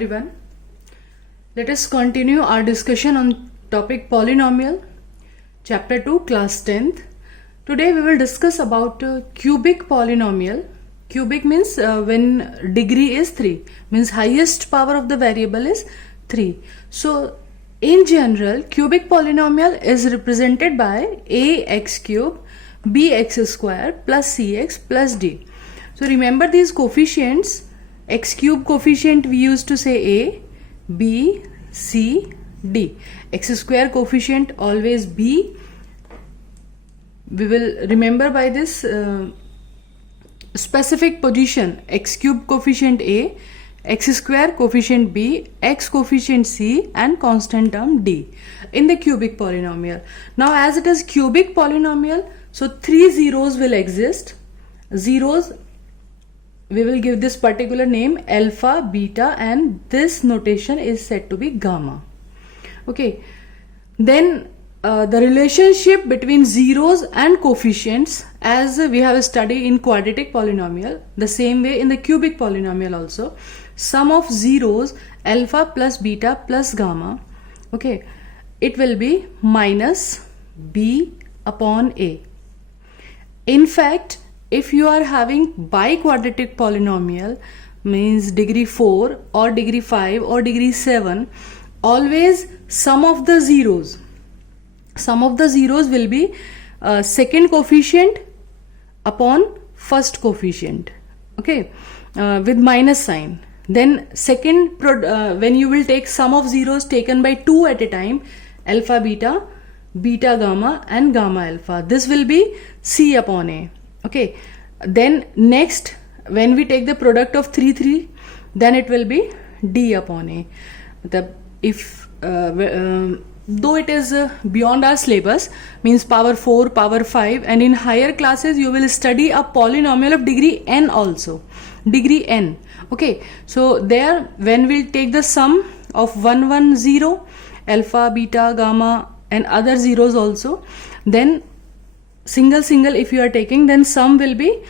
everyone. Let us continue our discussion on topic polynomial, chapter 2, class 10th. Today we will discuss about cubic polynomial. Cubic means when degree is 3, means highest power of the variable is 3. So in general, cubic polynomial is represented by ax cube bx square plus cx plus d. So remember these coefficients. X cube coefficient we used to say a, b, c, d. X square coefficient always b. We will remember by this specific position. X cube coefficient a, x square coefficient b, x coefficient c, and constant term d in the cubic polynomial. Now as it is cubic polynomial, so 3 zeros will exist. Zeros, we will give this particular name alpha, beta, and this notation is said to be gamma. Okay, then the relationship between zeros and coefficients, as we have studied in quadratic polynomial, the same way in the cubic polynomial also. Sum of zeros alpha plus beta plus gamma, okay, it will be minus b upon a. In fact, if you are having biquadratic polynomial, means degree 4 or degree 5 or degree 7, always sum of the zeros will be second coefficient upon first coefficient, okay, with minus sign. Then second when you will take sum of zeros taken by 2 at a time, alpha beta, beta gamma, and gamma alpha, this will be c upon a. Okay, then next when we take the product of 3, then it will be d upon a. If though it is beyond our syllabus, means power 4, power 5, and in higher classes you will study a polynomial of degree n also, degree n. Okay, so there when we'll take the sum of 1, 1, 0, alpha, beta, gamma, and other zeros also, then single if you are taking, then sum will be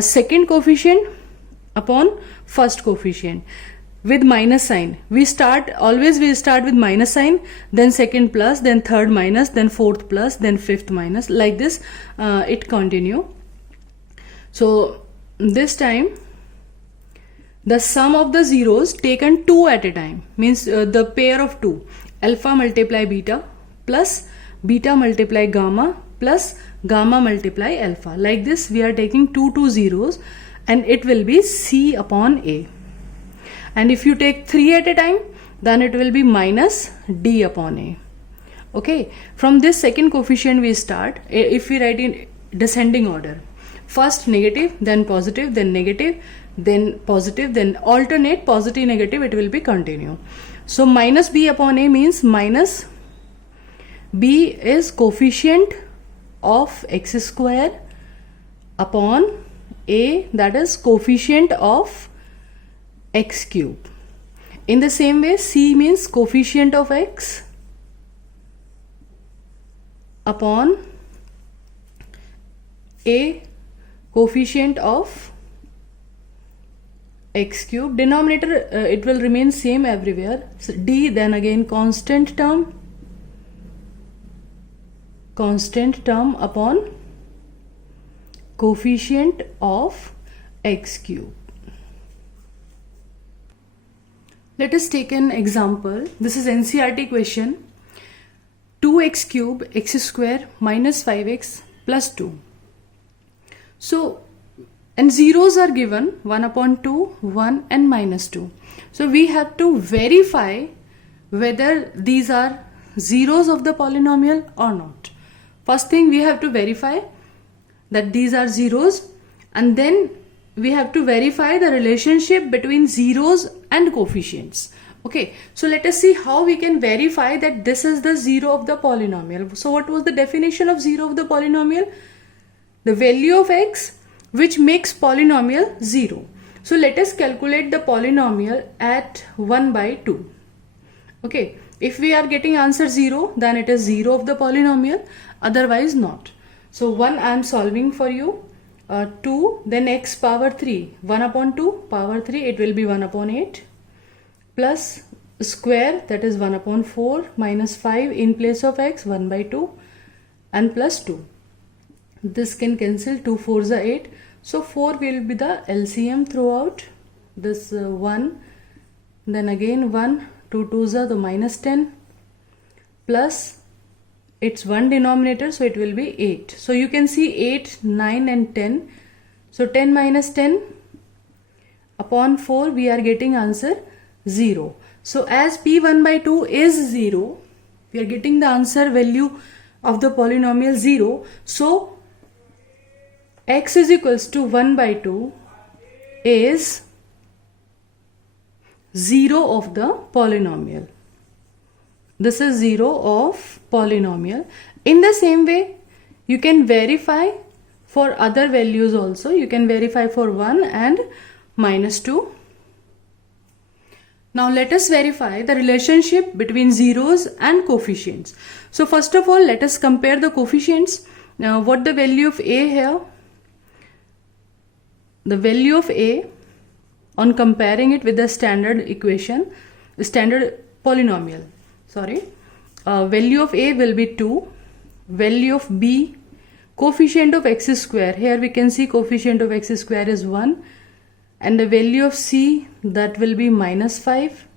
second coefficient upon first coefficient with minus sign. We start with minus sign, then second plus, then third minus, then fourth plus, then fifth minus, like this it continue. So this time the sum of the zeros taken 2 at a time, means the pair of 2, alpha multiply beta plus beta multiply gamma plus gamma multiply alpha, like this we are taking 2 zeros, and it will be c upon a. And if you take 3 at a time, then it will be minus d upon a. Okay, from this second coefficient we start. If we write in descending order, first negative, then positive, then negative, then positive, then alternate positive negative, it will be continue. So minus b upon a means minus b is coefficient of x square upon a, that is coefficient of x cube. In the same way, c means coefficient of x upon a, coefficient of x cube. Denominator it will remain same everywhere. So d, then again constant term upon coefficient of x cube. Let us take an example. This is NCERT question. 2x cube x square minus 5x plus 2. So, and zeros are given 1 upon 2, 1, and minus 2. So we have to verify whether these are zeros of the polynomial or not. First thing we have to verify that these are zeros, and then we have to verify the relationship between zeros and coefficients. Okay, so let us see how we can verify that this is the zero of the polynomial. So what was the definition of zero of the polynomial? The value of x which makes polynomial 0. So let us calculate the polynomial at 1 by 2. Okay, if we are getting answer 0, then it is 0 of the polynomial, otherwise not. So 1 I am solving for you, 2, then x power 3, 1 upon 2 power 3, it will be 1 upon 8. plus square, that is 1 upon 4 minus 5 in place of x, 1 by 2, and plus 2. This can cancel, 2 4s are 8. So 4 will be the LCM throughout. This 1, then again 1, 2 2s are the minus 10, plus it's one denominator, so it will be 8. So you can see 8, 9 and 10. So 10 minus 10 upon 4, we are getting answer 0. So as p1 by 2 is 0, we are getting the answer value of the polynomial 0. So x is equals to 1 by 2 is 0 of the polynomial. This is 0 of polynomial. In the same way, you can verify for other values also. You can verify for 1 and minus 2. Now let us verify the relationship between zeros and coefficients. So first of all, let us compare the coefficients. Now what the value of a here? The value of a, on comparing it with the standard equation, standard polynomial, value of a will be 2, value of b, coefficient of x square, here we can see coefficient of x square is 1, and the value of c, that will be minus 5,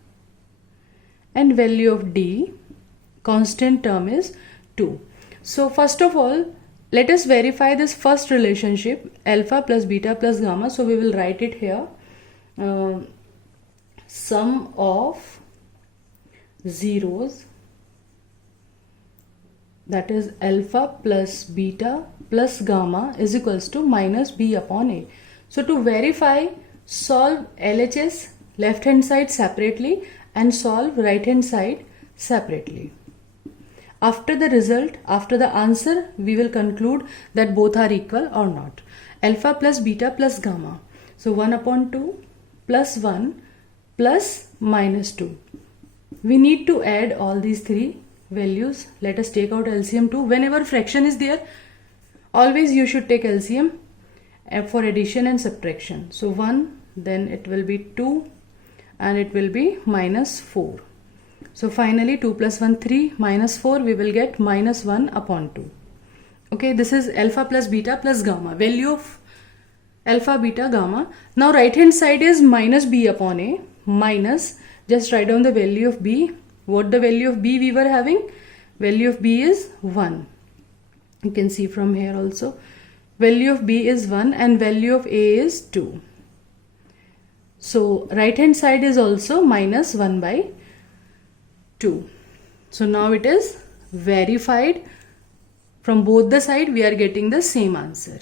and value of d, constant term, is 2. So first of all, let us verify this first relationship, alpha plus beta plus gamma. So we will write it here. Sum of zeros, that is alpha plus beta plus gamma, is equals to minus b upon a. So to verify, solve LHS left hand side separately and solve right hand side separately. After the result, after the answer, we will conclude that both are equal or not. Alpha plus beta plus gamma. So 1 upon 2 plus 1 plus minus 2. We need to add all these three values. Let us take out LCM 2. Whenever fraction is there, always you should take LCM for addition and subtraction. So 1, then it will be 2, and it will be minus 4. So finally 2 plus 1 3, minus 4, we will get minus 1 upon 2. Okay, this is alpha plus beta plus gamma, value of alpha, beta, gamma. Now right hand side is minus b upon a, minus, just write down the value of b. What the value of b we were having? Value of b is 1. You can see from here also. Value of b is 1 and value of a is 2. So right hand side is also minus 1 by 2. So now it is verified. From both the side we are getting the same answer.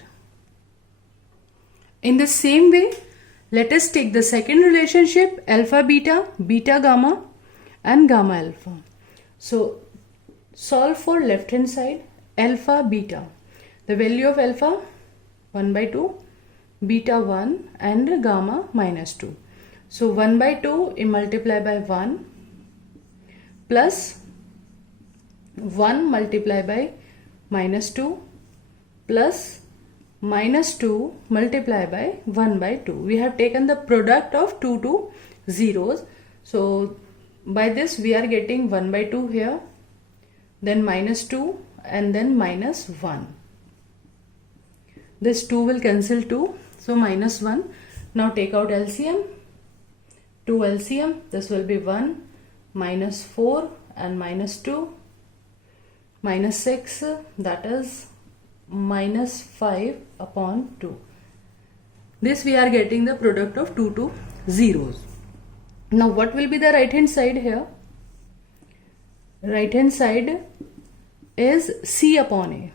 In the same way, let us take the second relationship, alpha beta, beta gamma, and gamma alpha. So solve for left hand side, alpha beta. The value of alpha 1 by 2, beta 1, and gamma minus 2. So 1 by 2 multiply by 1 plus 1 multiply by minus 2 plus minus 2 multiply by 1 by 2. We have taken the product of two zeros. So by this we are getting 1 by 2 here, then minus 2, and then minus 1. This 2 will cancel 2, so minus 1. Now take out LCM. 2 LCM, this will be 1, minus 4, and minus 2, minus 6, that is minus 5 upon 2. This we are getting the product of two zeros. Now what will be the right hand side here? Right hand side is c upon a.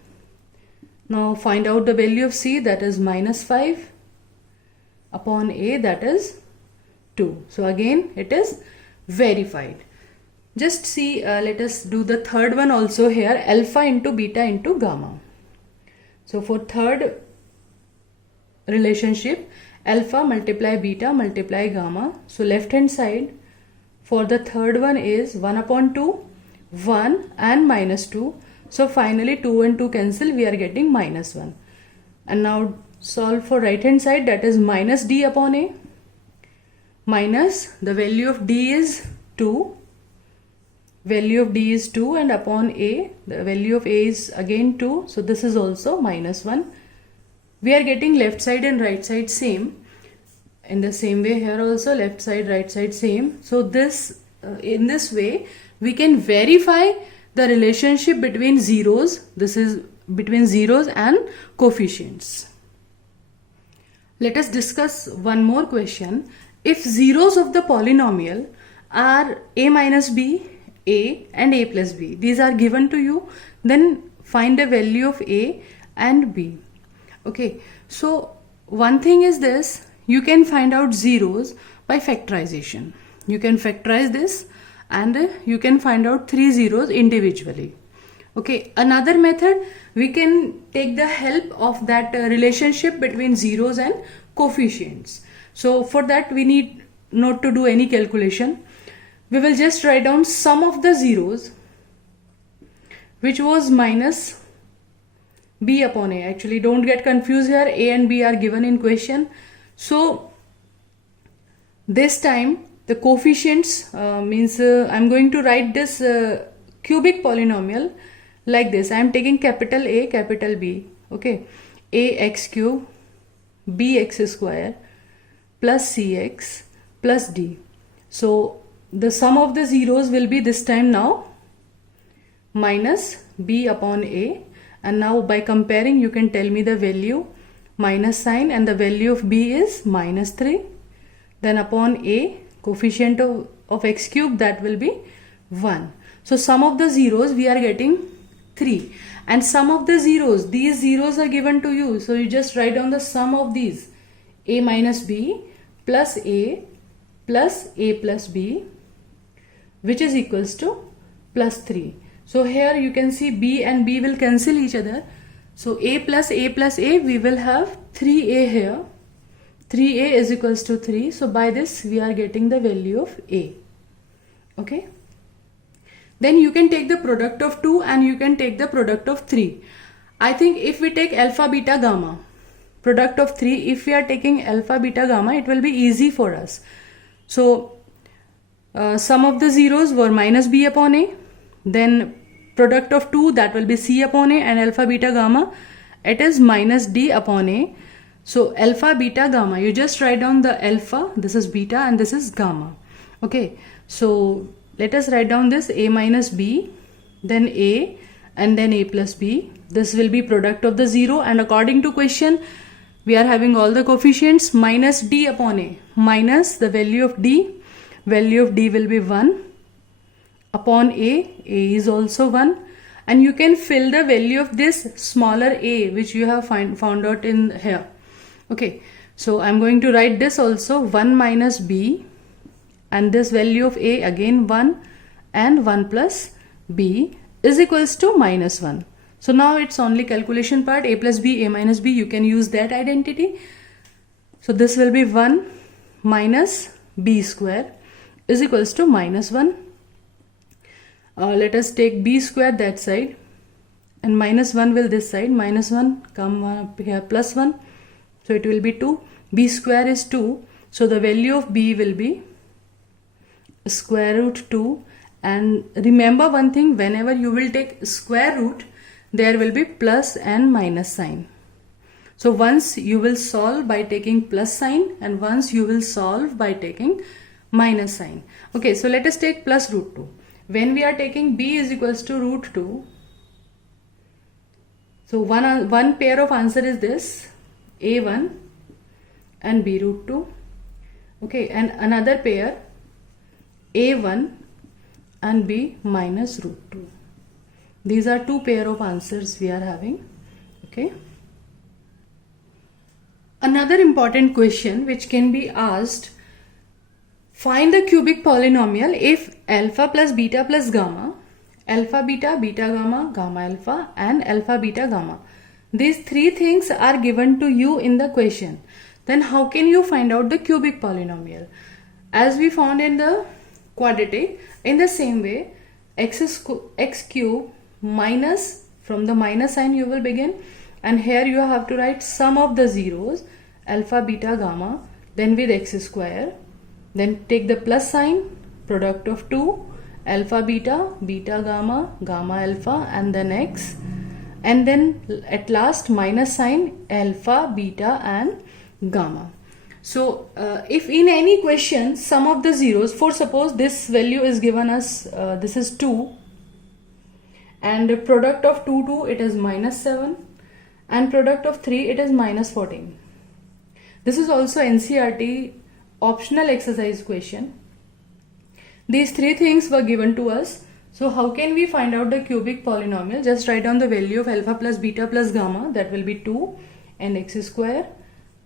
Now find out the value of c, that is minus 5 upon a, that is 2. So again it is verified. Just see, let us do the third one also here, alpha into beta into gamma. So for third relationship, alpha multiply beta multiply gamma. So left hand side for the third one is 1 upon 2, 1 and minus 2. So finally 2 and 2 cancel, we are getting minus 1. And now solve for right hand side, that is minus d upon a. minus the value of d is 2. Value of d is 2 and upon a, the value of a is again 2. So this is also minus 1. We are getting left side and right side same. In the same way here also left side, right side same. So this in this way we can verify the relationship between zeros. This is between zeros and coefficients. Let us discuss one more question. If zeros of the polynomial are a minus b, a and a plus b, these are given to you, then find the value of a and b. Okay, so one thing is this, you can find out zeros by factorization. You can factorize this and you can find out 3 zeros individually. Okay, another method, we can take the help of that relationship between zeros and coefficients. So for that we need not to do any calculation. We will just write down sum of the zeros, which was minus b upon a. Actually, don't get confused here, a and b are given in question. So this time the coefficients means I'm going to write this cubic polynomial like this. I am taking capital A, capital B. Okay, a x cube, b x square plus cx plus d. So the sum of the zeros will be this time now minus b upon a, and now by comparing you can tell me the value, minus sign, and the value of b is minus 3. Then upon a, coefficient of x cube, that will be 1. So sum of the zeros we are getting 3, and sum of the zeros, these zeros are given to you, so you just write down the sum of these, a minus b plus a plus b, which is equals to plus 3. So here you can see b and b will cancel each other. So a plus a, we will have 3a here. 3a is equals to 3. So by this we are getting the value of a. Okay. Then you can take the product of 2 and you can take the product of 3. I think if we take alpha, beta, gamma, product of 3, if we are taking alpha, beta, gamma, it will be easy for us. So sum of the zeros were minus b upon a, then product of 2, that will be c upon a, and alpha, beta, gamma, it is minus d upon a. So alpha, beta, gamma, you just write down the alpha, this is beta and this is gamma. Okay, so let us write down this a minus b, then a, and then a plus b. This will be product of the 0, and according to question we are having all the coefficients, minus d upon a, minus the value of d. Value of d will be 1 upon a is also 1, and you can fill the value of this smaller a which you have found out in here. Okay, so I'm going to write this also, 1 minus b, and this value of a again 1, and 1 plus b is equals to minus 1. So now it's only calculation part, a plus b, a minus b, you can use that identity. So this will be 1 minus b square is equals to minus 1. Let us take b square that side, and minus 1 will this side, minus 1 come up here plus 1, so it will be 2. B square is 2, so the value of b will be square root 2. And remember one thing, whenever you will take square root, there will be plus and minus sign. So once you will solve by taking plus sign, and once you will solve by taking minus sign. Okay, so let us take plus root 2. When we are taking b is equals to root 2, so one pair of answer is this, a1 and b root 2. Okay, and another pair, a1 and b minus root 2. These are two pair of answers we are having. Okay. Another important question which can be asked, find the cubic polynomial if alpha plus beta plus gamma, alpha beta, beta gamma, gamma alpha, and alpha beta gamma. These three things are given to you in the question. Then how can you find out the cubic polynomial? As we found in the quadratic, in the same way, x cube minus, from the minus sign you will begin, and here you have to write sum of the zeros, alpha, beta, gamma, then with x square, then take the plus sign, product of 2, alpha beta, beta gamma, gamma alpha, and then x, and then at last minus sign, alpha, beta and gamma. So if in any question sum of the zeros, for suppose this value is given as this is 2, and the product of 2 it is minus 7, and product of 3 it is minus 14. This is also NCERT optional exercise question. These three things were given to us. So how can we find out the cubic polynomial? Just write down the value of alpha plus beta plus gamma, that will be 2 and x square,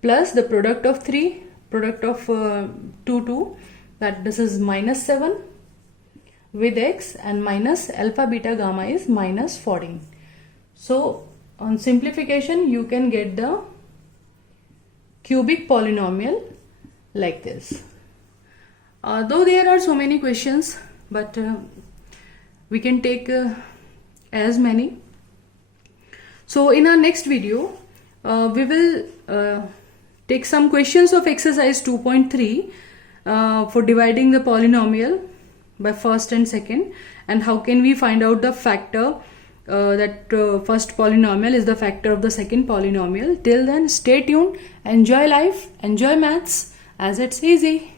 plus the product of 3, product of 2, that this is minus 7 with x, and minus alpha beta gamma is minus 14. So on simplification you can get the cubic polynomial like this. Though there are so many questions, but we can take as many. So in our next video we will take some questions of exercise 2.3 for dividing the polynomial by first and second, and how can we find out the factor that first polynomial is the factor of the second polynomial. Till then, stay tuned, enjoy life, enjoy maths as it's easy.